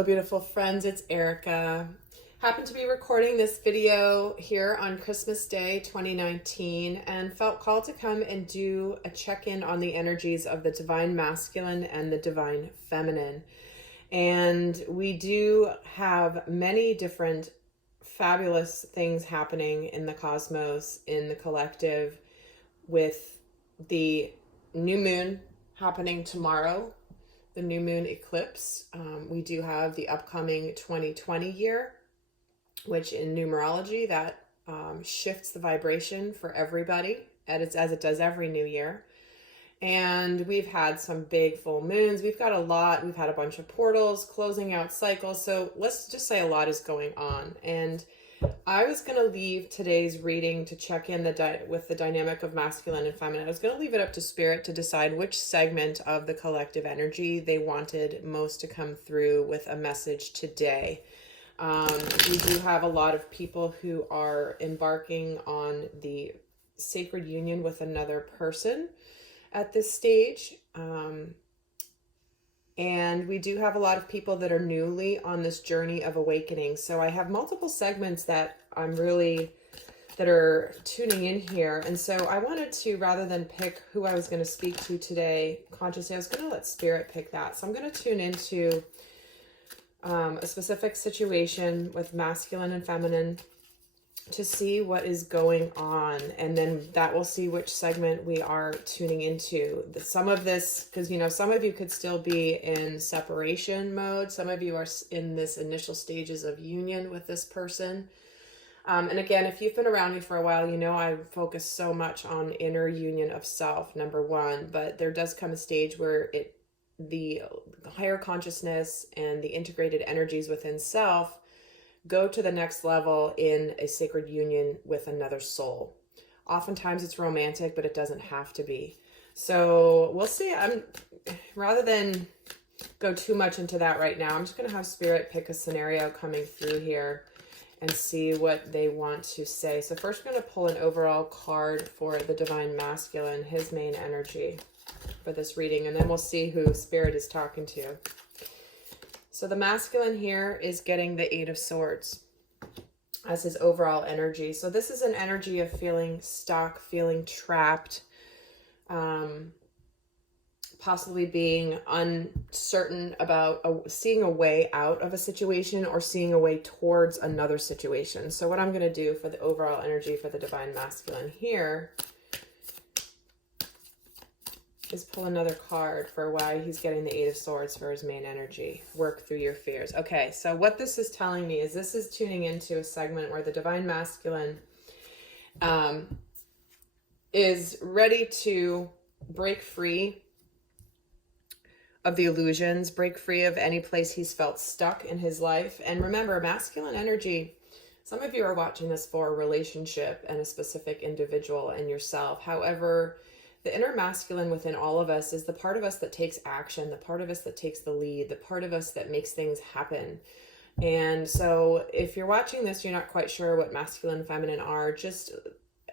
Hello, beautiful friends. It's Erika. Happened to be recording this video here on Christmas Day 2019 and felt called to come and do a check-in on the energies of the divine masculine and the divine feminine. And we do have many different fabulous things happening in the cosmos, in the collective, with the new moon happening tomorrow, the new moon eclipse. We do have the upcoming 2020 year, which in numerology, that shifts the vibration for everybody, as it does every new year. And we've had some big full moons. We've got a lot. We've had a bunch of portals, closing out cycles. So let's just say a lot is going on. And I was going to leave today's reading to check in with the dynamic of masculine and feminine. I was going to leave it up to spirit to decide which segment of the collective energy they wanted most to come through with a message today. We do have a lot of people who are embarking on the sacred union with another person at this stage. And we do have a lot of people that are newly on this journey of awakening. So I have multiple segments that that are tuning in here. And so I wanted to, rather than pick who I was going to speak to today consciously, I was going to let spirit pick that. So I'm going to tune into a specific situation with masculine and feminine to see what is going on, and then that will see which segment we are tuning into. Some of this, because some of you could still be in separation mode, some of you are in this initial stages of union with this person. And again, if you've been around me for a while, I focus so much on inner union of self, number one, but there does come a stage where the higher consciousness and the integrated energies within self go to the next level in a sacred union with another soul. Oftentimes it's romantic, but it doesn't have to be. So we'll see. Rather than go too much into that right now, I'm just going to have spirit pick a scenario coming through here and see what they want to say. So first we're going to pull an overall card for the divine masculine, his main energy for this reading, and then we'll see who spirit is talking to. So the masculine here is getting the Eight of Swords as his overall energy. So this is an energy of feeling stuck, feeling trapped, possibly being uncertain about seeing a way out of a situation or seeing a way towards another situation. So what I'm going to do for the overall energy for the divine masculine here is pull another card for why he's getting the Eight of Swords for his main energy. Work through your fears. Okay, so what this is telling me is this is tuning into a segment where the divine masculine is ready to break free of the illusions, break free of any place he's felt stuck in his life. And remember, masculine energy, some of you are watching this for a relationship and a specific individual and yourself. However, the inner masculine within all of us is the part of us that takes action, the part of us that takes the lead, the part of us that makes things happen. And so if you're watching this, you're not quite sure what masculine and feminine are, just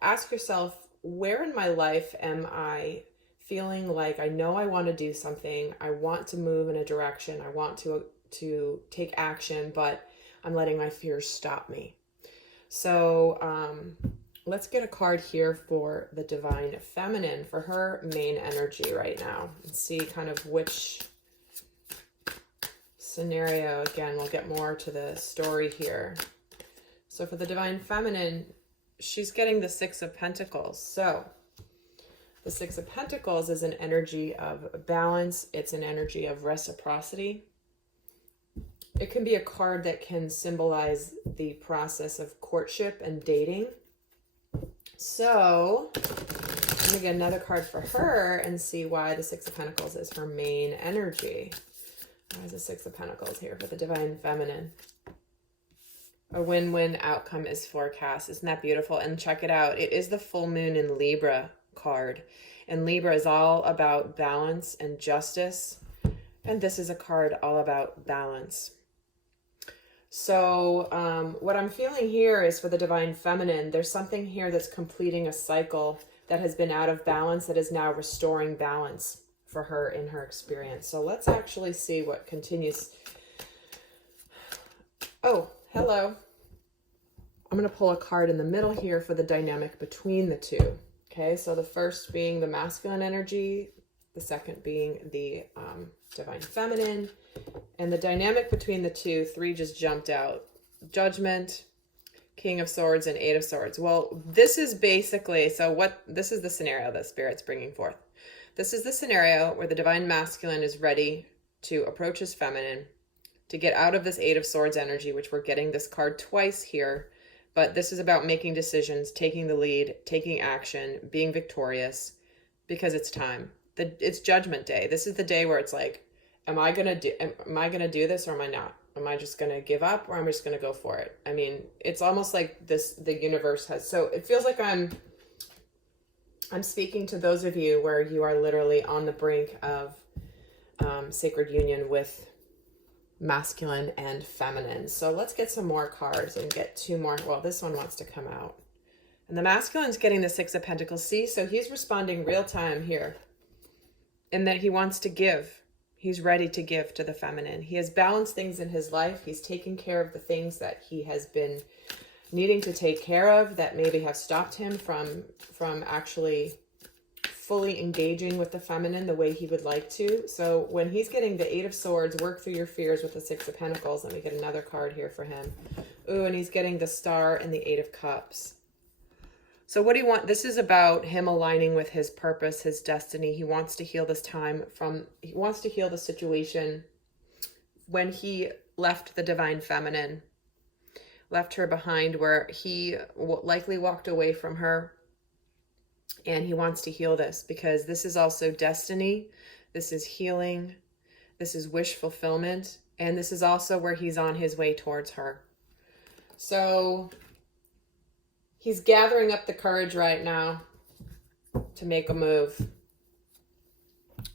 ask yourself, where in my life am I feeling like I know I want to do something, I want to move in a direction, I want to take action, but I'm letting my fears stop me. So, let's get a card here for the divine feminine, for her main energy right now, and see kind of which scenario. Again, we'll get more to the story here. So for the divine feminine, she's getting the Six of Pentacles. So the Six of Pentacles is an energy of balance. It's an energy of reciprocity. It can be a card that can symbolize the process of courtship and dating. So I'm going to get another card for her and see why the Six of Pentacles is her main energy. Why is the Six of Pentacles here for the divine feminine? A win-win outcome is forecast. Isn't that beautiful? And check it out. It is the full moon in Libra card. And Libra is all about balance and justice. And this is a card all about balance. So what I'm feeling here is for the divine feminine, there's something here that's completing a cycle that has been out of balance that is now restoring balance for her in her experience. So let's actually see what continues Hello. I'm going to pull a card in the middle here for the dynamic between the two. Okay, so the first being the masculine energy, the second being the divine feminine, and the dynamic between the two, 3 just jumped out. Judgment, King of Swords, and 8 of Swords. Well, this is basically, this is the scenario that Spirit's bringing forth. This is the scenario where the divine masculine is ready to approach his feminine, to get out of this 8 of Swords energy, which we're getting this card twice here. But this is about making decisions, taking the lead, taking action, being victorious, because it's time. It's Judgment Day. This is the day where it's like, am I gonna do this or am I not? Am I just gonna give up or am I just gonna go for it? I mean, it's almost like the universe has. So it feels like I'm speaking to those of you where you are literally on the brink of sacred union with masculine and feminine. So let's get some more cards and get 2 more. Well, this one wants to come out. And the masculine's getting the 6 of Pentacles. See, so he's responding real time here. And that he wants to give. He's ready to give to the feminine. He has balanced things in his life. He's taken care of the things that he has been needing to take care of that maybe have stopped him from actually fully engaging with the feminine the way he would like to. So when he's getting the 8 of Swords, work through your fears with the 6 of Pentacles. Let me get another card here for him. Ooh, and he's getting the Star and the 8 of Cups. So what do you want? This is about him aligning with his purpose, his destiny. He wants to heal this time he wants to heal the situation when he left the divine feminine, left her behind, where he likely walked away from her. And he wants to heal this because this is also destiny. This is healing. This is wish fulfillment. And this is also where he's on his way towards her. So he's gathering up the courage right now to make a move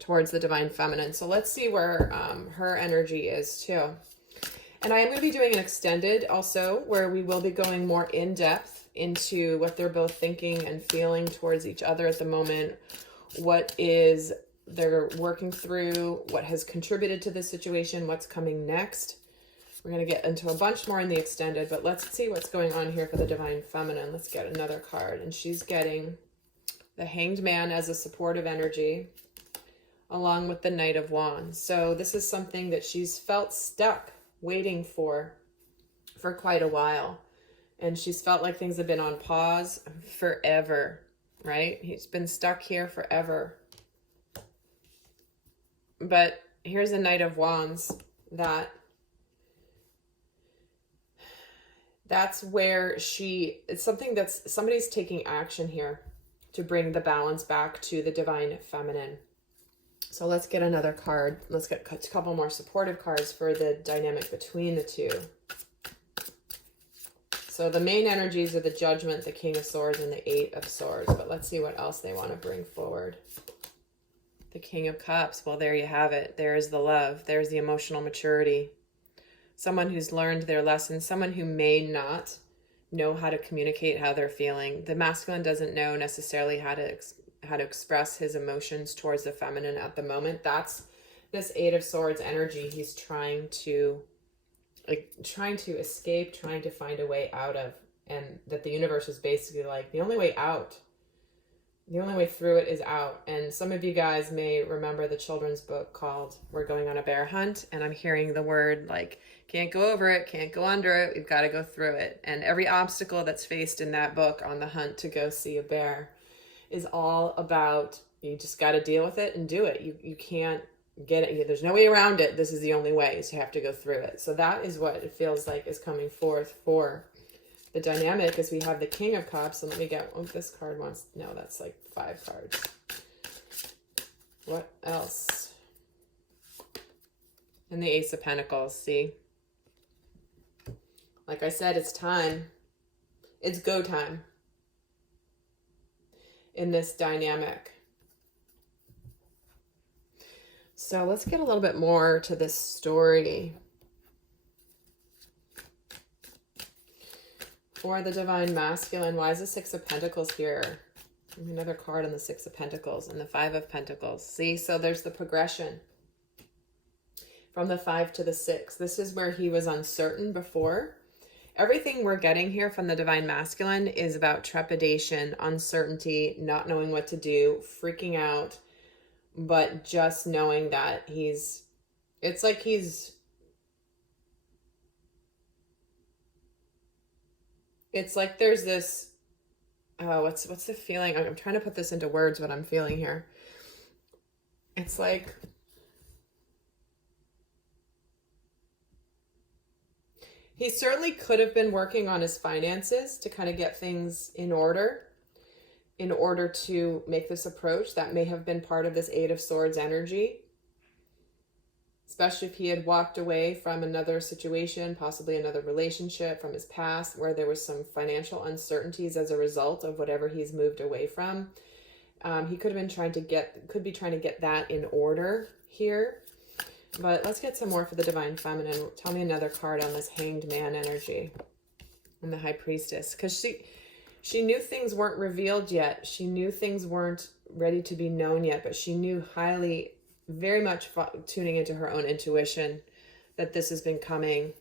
towards the divine feminine. So let's see where her energy is too. And I am going to be doing an extended also where we will be going more in depth into what they're both thinking and feeling towards each other at the moment, what is they're working through, what has contributed to this situation, what's coming next. We're going to get into a bunch more in the extended, but let's see what's going on here for the divine feminine. Let's get another card, and she's getting the Hanged Man as a supportive energy along with the Knight of Wands. So this is something that she's felt stuck waiting for quite a while. And she's felt like things have been on pause forever, right? He's been stuck here forever. But here's a Knight of Wands that's where it's something that's, somebody's taking action here to bring the balance back to the divine feminine. So let's get another card. Let's get a couple more supportive cards for the dynamic between the two. So the main energies are the Judgment, the King of Swords, and the 8 of Swords. But let's see what else they want to bring forward. The King of Cups. Well, there you have it. There's the love. There's the emotional maturity. Someone who's learned their lesson. Someone who may not know how to communicate how they're feeling. The masculine doesn't know necessarily how to express his emotions towards the feminine at the moment. That's this 8 of Swords energy. He's trying to escape, trying to find a way out of, and that the universe is basically like, the only way out, the only way through it is out. And some of you guys may remember the children's book called We're Going on a Bear Hunt, and I'm hearing the word like, can't go over it, can't go under it, we've got to go through it. And every obstacle that's faced in that book on the hunt to go see a bear is all about, you just got to deal with it and do it. You can't get it. There's no way around it. This is the only way, is you have to go through it. So that is what it feels like is coming forth for the dynamic, as we have the King of Cups. And let me get, oh, this card wants, no, that's like 5 cards. What else? And the Ace of Pentacles, see? Like I said, it's time. It's go time in this dynamic. So let's get a little bit more to this story. For the divine masculine, why is the 6 of Pentacles here? Another card on the 6 of Pentacles and the 5 of Pentacles. See, so there's the progression from the 5 to the 6. This is where he was uncertain before. Everything we're getting here from the Divine Masculine is about trepidation, uncertainty, not knowing what to do, freaking out, but just knowing that it's like it's like there's this, oh, what's the feeling? I'm trying to put this into words, what I'm feeling here. It's like, he certainly could have been working on his finances to kind of get things in order to make this approach. That may have been part of this Eight of Swords energy, especially if he had walked away from another situation, possibly another relationship from his past where there was some financial uncertainties as a result of whatever he's moved away from. He could be trying to get that in order here. But let's get some more for the Divine Feminine. Tell me another card on this Hanged Man energy and the High Priestess. Because she knew things weren't revealed yet. She knew things weren't ready to be known yet. But she knew very much tuning into her own intuition that this has been coming.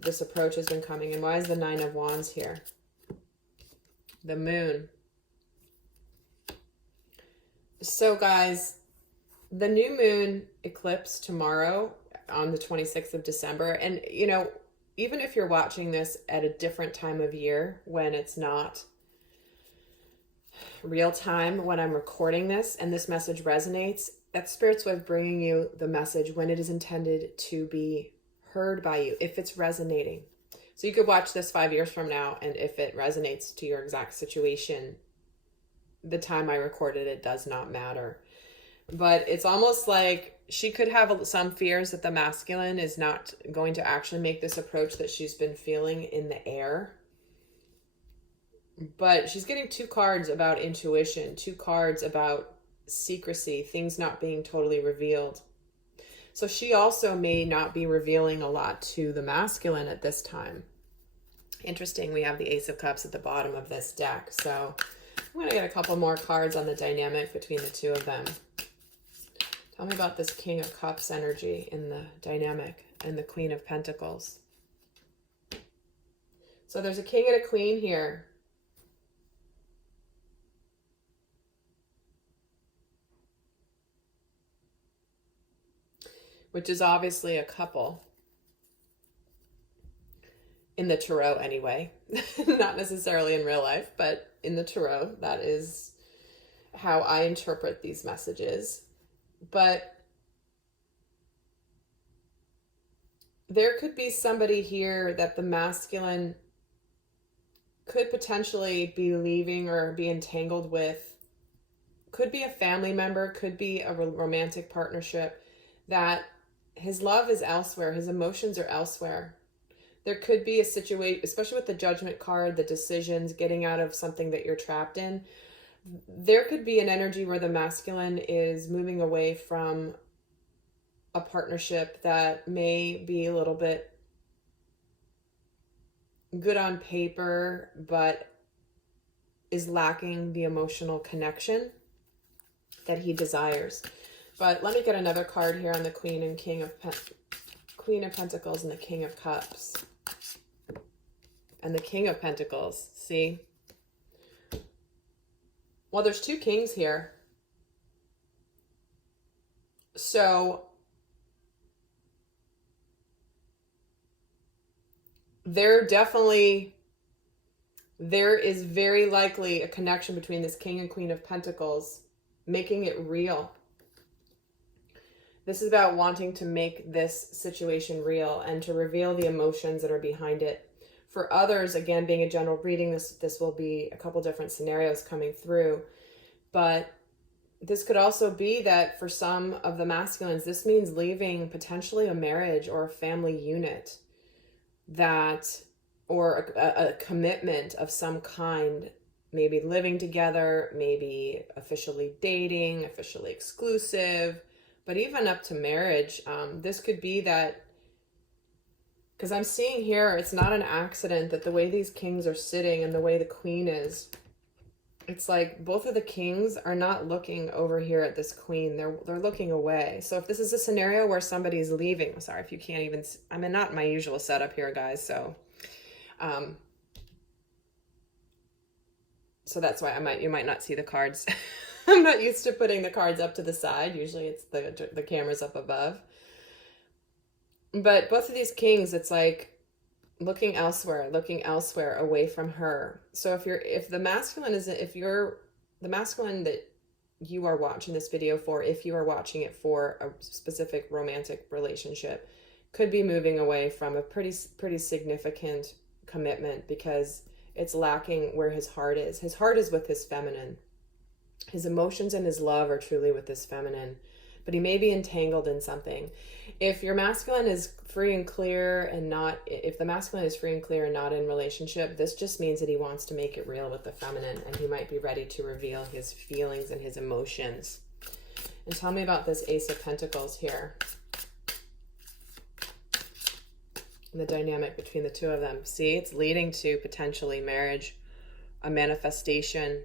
This approach has been coming. And why is the Nine of Wands here? The Moon. So guys, the new moon eclipse tomorrow on the 26th of December. And, you know, even if you're watching this at a different time of year when it's not real time, when I'm recording this and this message resonates, that's Spirit's way of bringing you the message when it is intended to be heard by you, if it's resonating. So you could watch this 5 years from now, and if it resonates to your exact situation, the time I recorded it does not matter. But it's almost like she could have some fears that the masculine is not going to actually make this approach that she's been feeling in the air. But she's getting 2 cards about intuition, 2 cards about secrecy, things not being totally revealed. So she also may not be revealing a lot to the masculine at this time. Interesting, we have the Ace of Cups at the bottom of this deck. So I'm going to get a couple more cards on the dynamic between the 2 of them. Tell me about this King of Cups energy in the dynamic and the Queen of Pentacles. So there's a king and a queen here. Which is obviously a couple. In the tarot anyway. Not necessarily in real life, but in the tarot, that is how I interpret these messages. But there could be somebody here that the masculine could potentially be leaving or be entangled with. Could be a family member, could be a romantic partnership, that his love is elsewhere, his emotions are elsewhere. There could be a situation, especially with the Judgment card, the decisions, getting out of something that you're trapped in. There could be an energy where the masculine is moving away from a partnership that may be a little bit good on paper, but is lacking the emotional connection that he desires. But let me get another card here on the Queen and King of Queen of Pentacles and the King of Cups. And the King of Pentacles, see? Well, there's 2 kings here. So there is very likely a connection between this King and Queen of Pentacles, making it real. This is about wanting to make this situation real and to reveal the emotions that are behind it. For others, again, being a general reading, this will be a couple different scenarios coming through. But this could also be that for some of the masculines, this means leaving potentially a marriage or a family unit, or a commitment of some kind, maybe living together, maybe officially dating, officially exclusive, but even up to marriage. This could be that, because I'm seeing here, it's not an accident that the way these kings are sitting and the way the queen is, it's like both of the kings are not looking over here at this queen. They're looking away. So if this is a scenario where somebody's leaving, sorry if you can't even, I'm not my usual setup here, guys. So So that's why you might not see the cards. I'm not used to putting the cards up to the side. Usually it's the camera's up above. But both of these kings, it's like looking elsewhere away from her. So if the masculine that you are watching this video for, if you are watching it for a specific romantic relationship, could be moving away from a pretty significant commitment because it's lacking where his heart is. His heart is with his feminine. His emotions and his love are truly with his feminine, but he may be entangled in something. If your masculine is free and clear if the masculine is free and clear and not in relationship, this just means that he wants to make it real with the feminine, and he might be ready to reveal his feelings and his emotions. And tell me about this Ace of Pentacles here. And the dynamic between the two of them. See, it's leading to potentially marriage, a manifestation.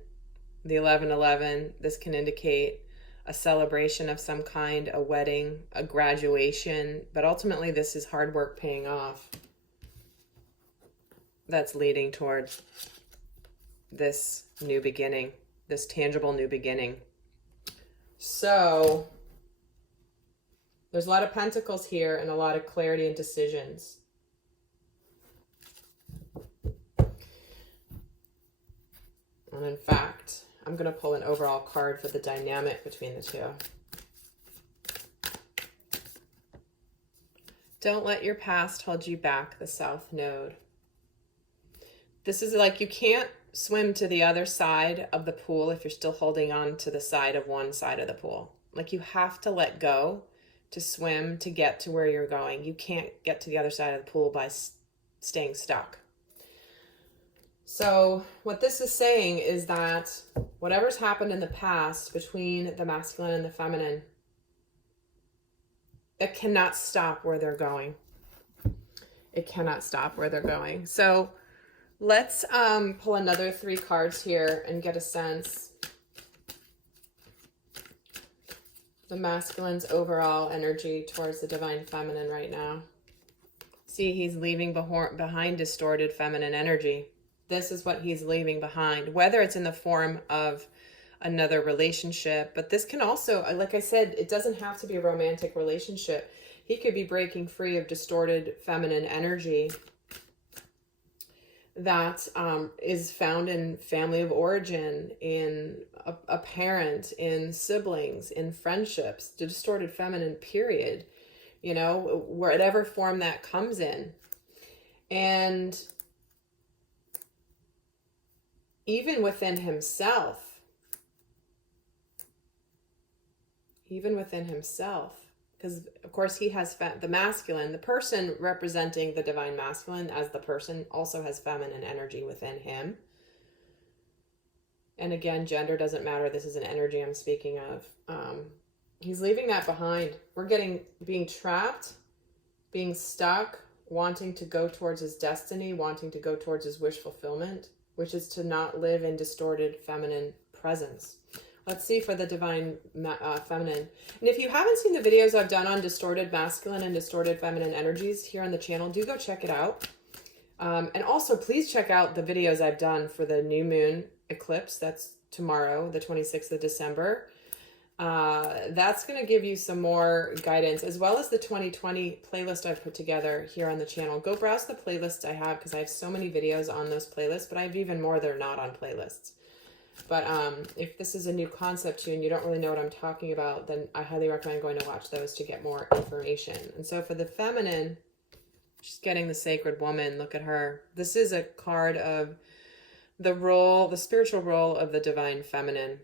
The 1111, this can indicate a celebration of some kind, a wedding, a graduation, but ultimately this is hard work paying off. That's leading towards this new beginning, this tangible new beginning. So there's a lot of pentacles here and a lot of clarity and decisions. And in fact, I'm going to pull an overall card for the dynamic between the two. Don't let your past hold you back, the South Node. This is like you can't swim to the other side of the pool if you're still holding on to the side of one side of the pool. Like you have to let go to swim to get to where you're going. You can't get to the other side of the pool by staying stuck. So what this is saying is that whatever's happened in the past between the masculine and the feminine, it cannot stop where they're going. It cannot stop where they're going. So let's pull another 3 cards here and get a sense. The masculine's overall energy towards the divine feminine right now. See, he's leaving behind distorted feminine energy. This is what he's leaving behind, whether it's in the form of another relationship. But this can also, like I said, it doesn't have to be a romantic relationship. He could be breaking free of distorted feminine energy that is found in family of origin, in a parent, in siblings, in friendships, the distorted feminine, period. You know, whatever form that comes in. And even within himself, because of course he has the masculine, the person representing the divine masculine as the person also has feminine energy within him. And again, gender doesn't matter. This is an energy I'm speaking of. He's leaving that behind. We're being trapped, being stuck, wanting to go towards his destiny, wanting to go towards his wish fulfillment, which is to not live in distorted feminine presence. Let's see for the divine feminine. And if you haven't seen the videos I've done on distorted masculine and distorted feminine energies here on the channel, do go check it out. And also, please check out the videos I've done for the new moon eclipse. That's tomorrow, the 26th of December. That's going to give you some more guidance, as well as the 2020 playlist I've put together here on the channel. Go browse the playlists I have, because I have so many videos on those playlists, but I have even more that are not on playlists. But if this is a new concept to you and you don't really know what I'm talking about, then I highly recommend going to watch those to get more information. And so for the feminine, she's getting the sacred woman. Look at her. This is a card of the spiritual role of the divine feminine.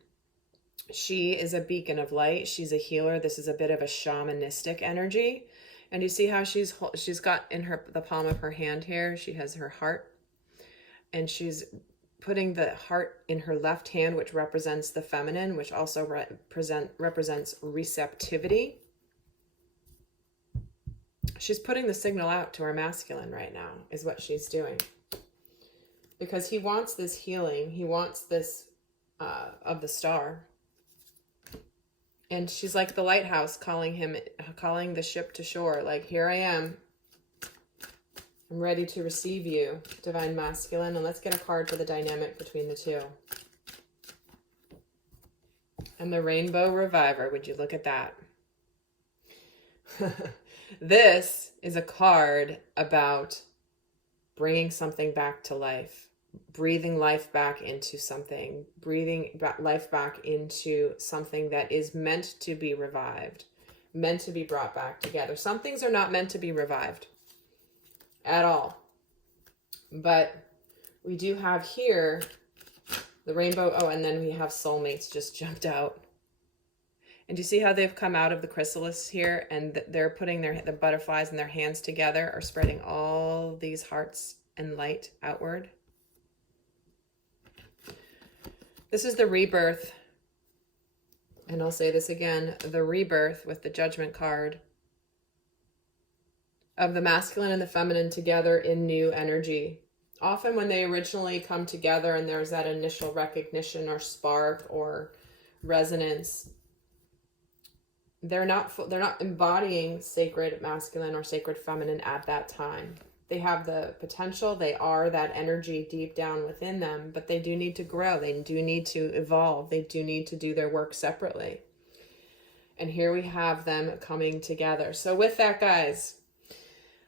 She is a beacon of light. She's a healer. This is a bit of a shamanistic energy. And you see how she's got in the palm of her hand here, she has her heart. And she's putting the heart in her left hand, which represents the feminine, which also represents receptivity. She's putting the signal out to her masculine right now, is what she's doing. Because he wants this healing. He wants this of the star. And she's like the lighthouse calling the ship to shore. Like, here I am. I'm ready to receive you, Divine Masculine. And let's get a card for the dynamic between the two. And the Rainbow Reviver. Would you look at that? This is a card about bringing something back to life, breathing life back into something, breathing life back into something that is meant to be revived, meant to be brought back together. Some things are not meant to be revived at all. But we do have here the rainbow. Oh, and then we have soulmates just jumped out. And do you see how they've come out of the chrysalis here, and they're putting the butterflies in their hands together, are spreading all these hearts and light outward. This is the rebirth. And I'll say this again, the rebirth with the Judgment card of the masculine and the feminine together in new energy. Often when they originally come together and there's that initial recognition or spark or resonance, they're not embodying sacred masculine or sacred feminine at that time. They have the potential, they are that energy deep down within them, but they do need to grow, they do need to evolve, they do need to do their work separately. And here we have them coming together. So with that, guys,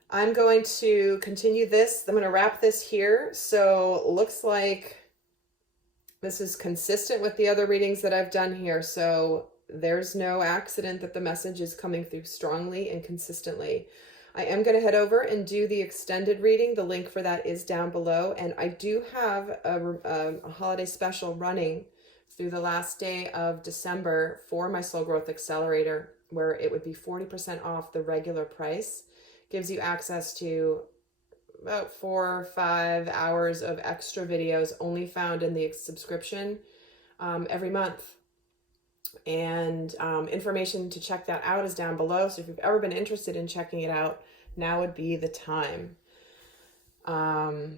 I'm going to continue this. I'm going to wrap this here. So looks like this is consistent with the other readings that I've done here. So there's no accident that the message is coming through strongly and consistently. I am going to head over and do the extended reading. The link for that is down below. And I do have a holiday special running through the last day of December for my Soul Growth Accelerator, where it would be 40% off the regular price. Gives you access to about 4 or 5 hours of extra videos only found in the subscription every month. And information to check that out is down below. So if you've ever been interested in checking it out, now would be the time. And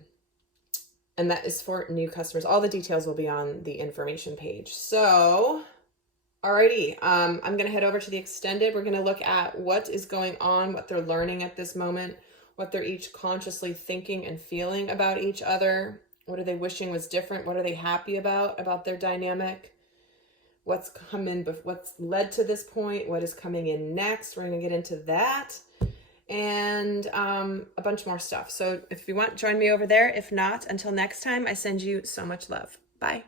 that is for new customers. All the details will be on the information page. So, alrighty, I'm going to head over to the extended. We're going to look at what is going on, what they're learning at this moment, what they're each consciously thinking and feeling about each other. What are they wishing was different? What are they happy about their dynamic? What's come in, what's led to this point, what is coming in next. We're going to get into that and a bunch more stuff. So if you want, join me over there. If not, until next time, I send you so much love. Bye.